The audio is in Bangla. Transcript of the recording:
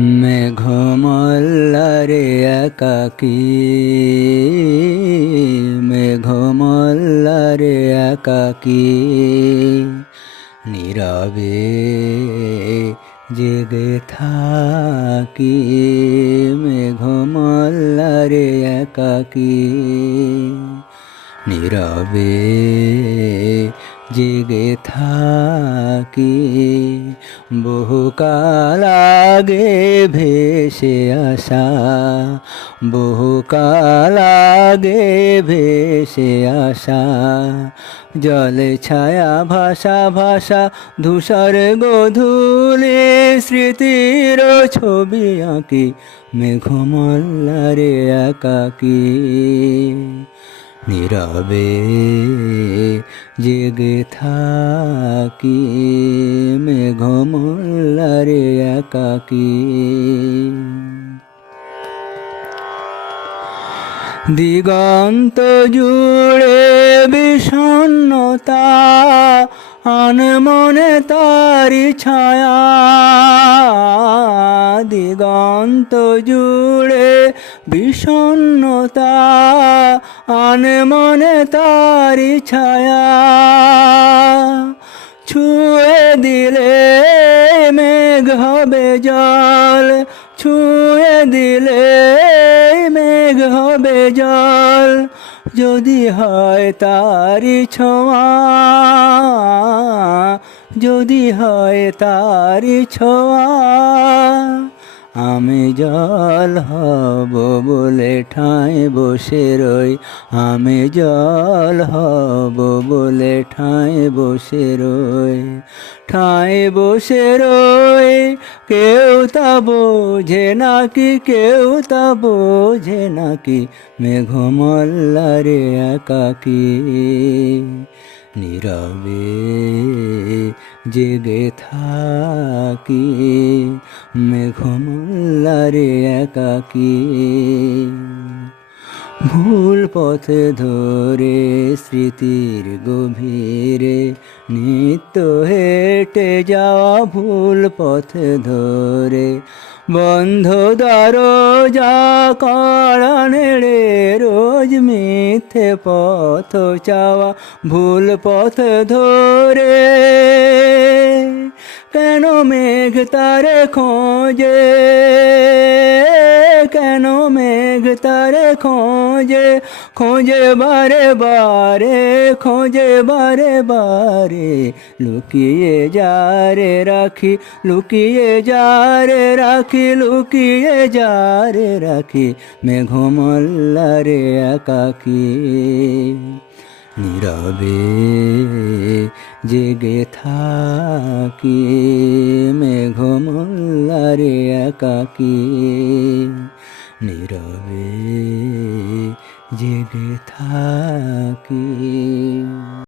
মেঘমল্লারে একাকী, মেঘমল্লারে একাকী, নীরবে জেগে থাকি। মেঘমল্লারে একাকী, নীরবে জেগে থাকি। বহুকাল আগে ভেসে আসা, বহুকাল আগে ভেসে আসা, জলে ছায়া ভাষা ভাষা ধূসর গোধূলি স্মৃতির ছবি আঁকি। মেঘমল্লারে একাকী, নীরবে জেগে থাকি। মেঘমল্লারে একাকী। দিগন্ত জুড়ে বিষণ্ণতা, আনমনে তারি ছায়া। দিগন্ত জুড়ে বিষণ্ণতা, আনমনে তারি ছায়া। ছুঁয়ে দিলে মেঘ হবে জল, ছুঁয়ে দিলে মেঘ হবে জল। যদি হয় তারি ছোঁয়া, যদি হয় তারি ছোঁয়া। আমি জল হব বলে ঠাঁই বসে রই, আমি জল হব বলে ঠাঁই বসে রই। ঠাঁই বসে রই, কেউ তা বোঝে নাকি, কেউ তা বোঝে নাকি। মেঘমল্লারে একাকী, নীরবে জেগে থাকি। মেঘমল্লারে একাকী। ভুল পথে ধরে স্মৃতির গভীরে, নিত্য হেঁটে যাওয়া ভুল পথে ধরে। বন্ধ দরজা কড়া নেড়ে রোজ মিথ্যে পথ চাওয়া ভুল পথ ধরে। কেন মেঘ তারে খোঁজে, কেন মেঘ তারে খোঁজে, খোঁজে বারে বারে, খোঁজে বারে বারে। লুকিয়ে যারে রাখি, লুকিয়ে যারে রাখি, লুকিয়ে যারে রাখি। মেঘমল্লারে একাকী, নীরবে জেগে থাকি। মেঘমল্লারে একাকী, নীরবে জেগে থাকি।